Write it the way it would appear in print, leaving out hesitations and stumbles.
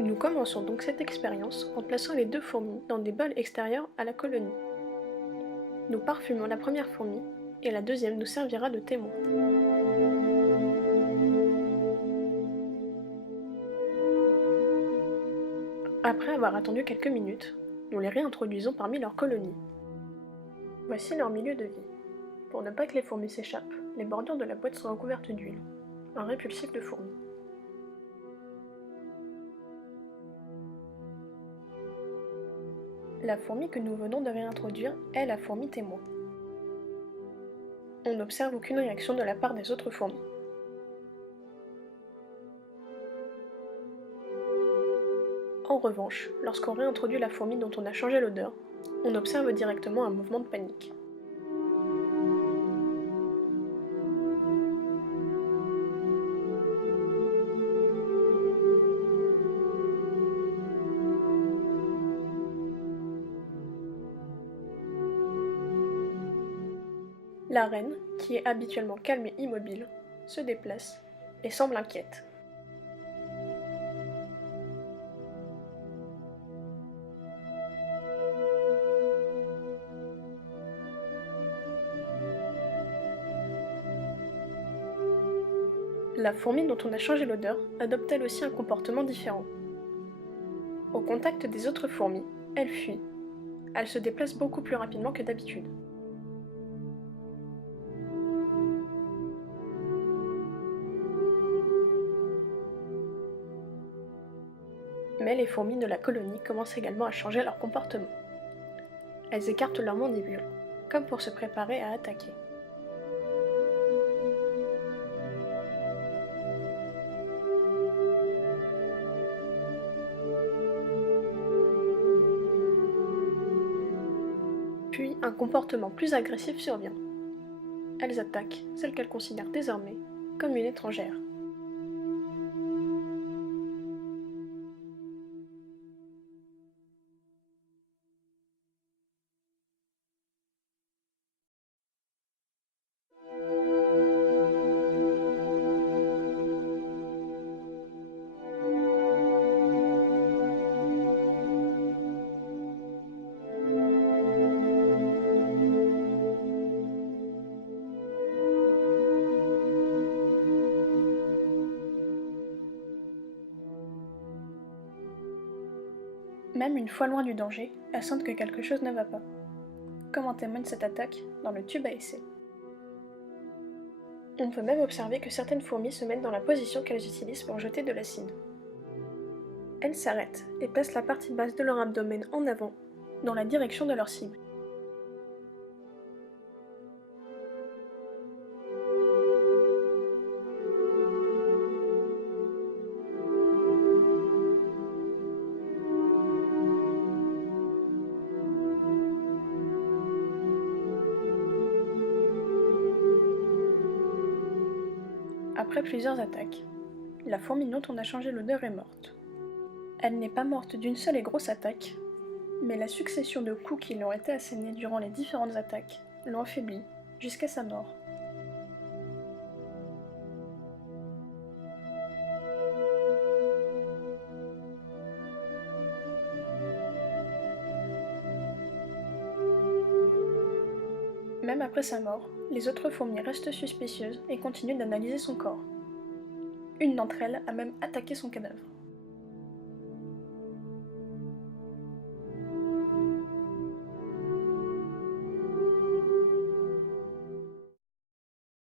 Nous commençons donc cette expérience en plaçant les deux fourmis dans des bols extérieurs à la colonie. Nous parfumons la première fourmi et la deuxième nous servira de témoin. Après avoir attendu quelques minutes, nous les réintroduisons parmi leur colonie. Voici leur milieu de vie. Pour ne pas que les fourmis s'échappent, les bordures de la boîte sont recouvertes d'huile, un répulsif de fourmis. La fourmi que nous venons de réintroduire est la fourmi témoin. On n'observe aucune réaction de la part des autres fourmis. En revanche, lorsqu'on réintroduit la fourmi dont on a changé l'odeur, on observe directement un mouvement de panique. La reine, qui est habituellement calme et immobile, se déplace et semble inquiète. La fourmi dont on a changé l'odeur adopte elle aussi un comportement différent. Au contact des autres fourmis, elle fuit. Elle se déplace beaucoup plus rapidement que d'habitude. Mais les fourmis de la colonie commencent également à changer leur comportement. Elles écartent leurs mandibules, comme pour se préparer à attaquer. Puis un comportement plus agressif survient. Elles attaquent celle qu'elles considèrent désormais comme une étrangère. Même une fois loin du danger, elles sentent que quelque chose ne va pas, comme en témoigne cette attaque dans le tube à essai. On peut même observer que certaines fourmis se mettent dans la position qu'elles utilisent pour jeter de l'acide. Elles s'arrêtent et placent la partie basse de leur abdomen en avant, dans la direction de leur cible. Après plusieurs attaques, la fourmi dont on a changé l'odeur est morte. Elle n'est pas morte d'une seule et grosse attaque, mais la succession de coups qui lui ont été assénés durant les différentes attaques l'ont affaiblie jusqu'à sa mort. Même après sa mort, les autres fourmis restent suspicieuses et continuent d'analyser son corps. Une d'entre elles a même attaqué son cadavre.